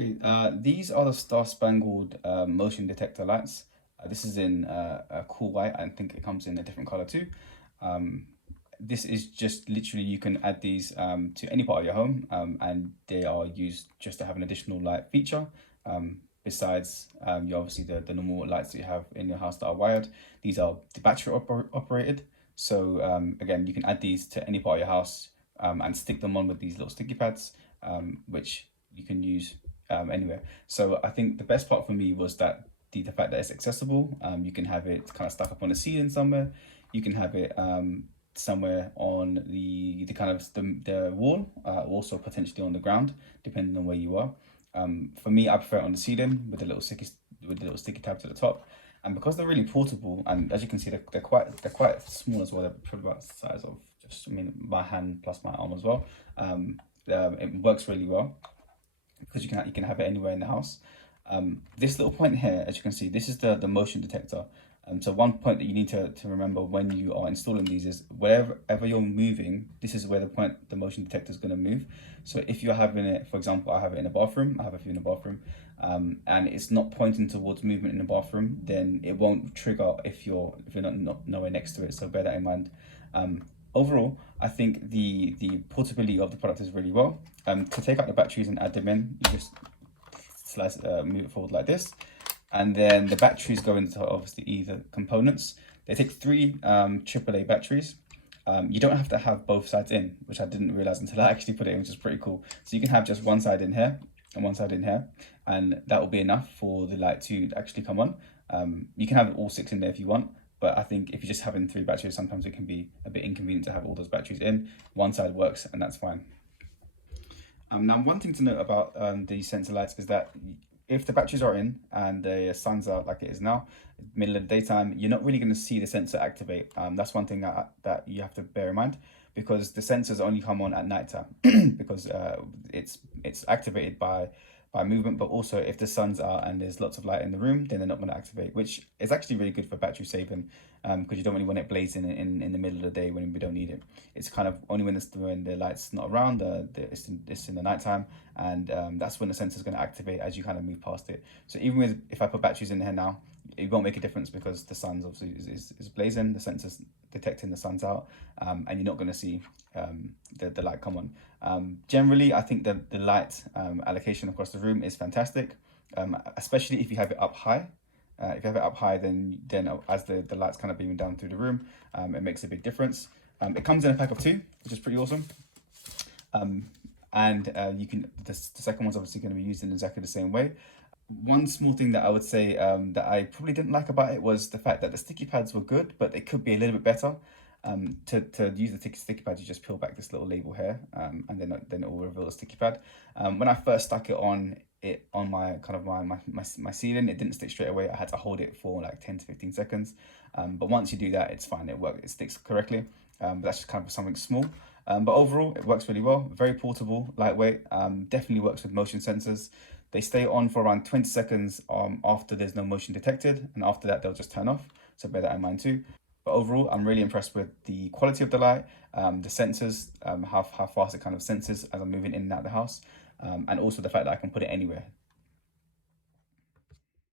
Okay, these are the Star-Spangled motion detector lights. This is in a cool white. I think it comes in a different color too. Um, this is just literally you can add these to any part of your home, and they are used just to have an additional light feature. Besides, you obviously the normal lights that you have in your house that are wired. These are the battery operated. So again, you can add these to any part of your house and stick them on with these little sticky pads, which you can use anywhere. So I think the best part for me was that the fact that it's accessible. You can have it kind of stuck up on the ceiling somewhere. You can have it somewhere on the kind of the wall, also potentially on the ground, depending on where you are. For me, I prefer it on the ceiling with the little sticky tabs at the top. And because they're really portable, and as you can see, they're quite small as well. They're probably about the size of just, I mean, my hand plus my arm as well. It works really well because you can have it anywhere in the house. This little point here, as you can see, this is the motion detector. So one point that you need to remember when you are installing these is wherever you're moving, this is where the motion detector is going to move. So if you're having it, for example, I have it in a bathroom, I have a few in the bathroom, and it's not pointing towards movement in the bathroom, then it won't trigger if you're not nowhere next to it. So bear that in mind. Overall, I think the portability of the product is really well. To take out the batteries and add them in, you just move it forward like this, and then the batteries go into obviously either components. They take three AAA batteries. You don't have to have both sides in, which I didn't realize until I actually put it in, which is pretty cool. So you can have just one side in here and one side in here, and that will be enough for the light to actually come on. You can have all six in there if you want, but I think if you're just having three batteries, sometimes it can be a bit inconvenient to have all those batteries in. One side works, and that's fine. Now, one thing to note about these sensor lights is that if the batteries are in and the sun's out like it is now, middle of the daytime, you're not really going to see the sensor activate. That's one thing that you have to bear in mind, because the sensors only come on at nighttime because it's activated by movement, but also if the sun's out and there's lots of light in the room, then they're not going to activate, which is actually really good for battery saving, because you don't really want it blazing in the middle of the day when we don't need it. It's kind of only when the light's not around, it's in the nighttime, and that's when the sensor's going to activate as you kind of move past it. So even if I put batteries in here now, it won't make a difference because the sun's obviously is blazing, the sensor's detecting the sun's out, and you're not going to see the light come on. Generally, I think the light allocation across the room is fantastic, especially if you have it up high. If you have it up high, then as the light's kind of beaming down through the room, it makes a big difference. It comes in a pack of two, which is pretty awesome. And the second one's obviously going to be used in exactly the same way. One small thing that I would say that I probably didn't like about it was the fact that the sticky pads were good, but they could be a little bit better. To use the sticky pad, you just peel back this little label here, and then it will reveal the sticky pad. When I first stuck it on my kind of my ceiling, it didn't stick straight away. I had to hold it for like 10 to 15 seconds. But once you do that, it's fine. It sticks correctly. But that's just kind of something small. But overall, it works really well. Very portable, lightweight. Definitely works with motion sensors. They stay on for around 20 seconds after there's no motion detected, and after that they'll just turn off. So bear that in mind too. But overall, I'm really impressed with the quality of the light, the sensors, how fast it kind of senses as I'm moving in and out of the house, and also the fact that I can put it anywhere.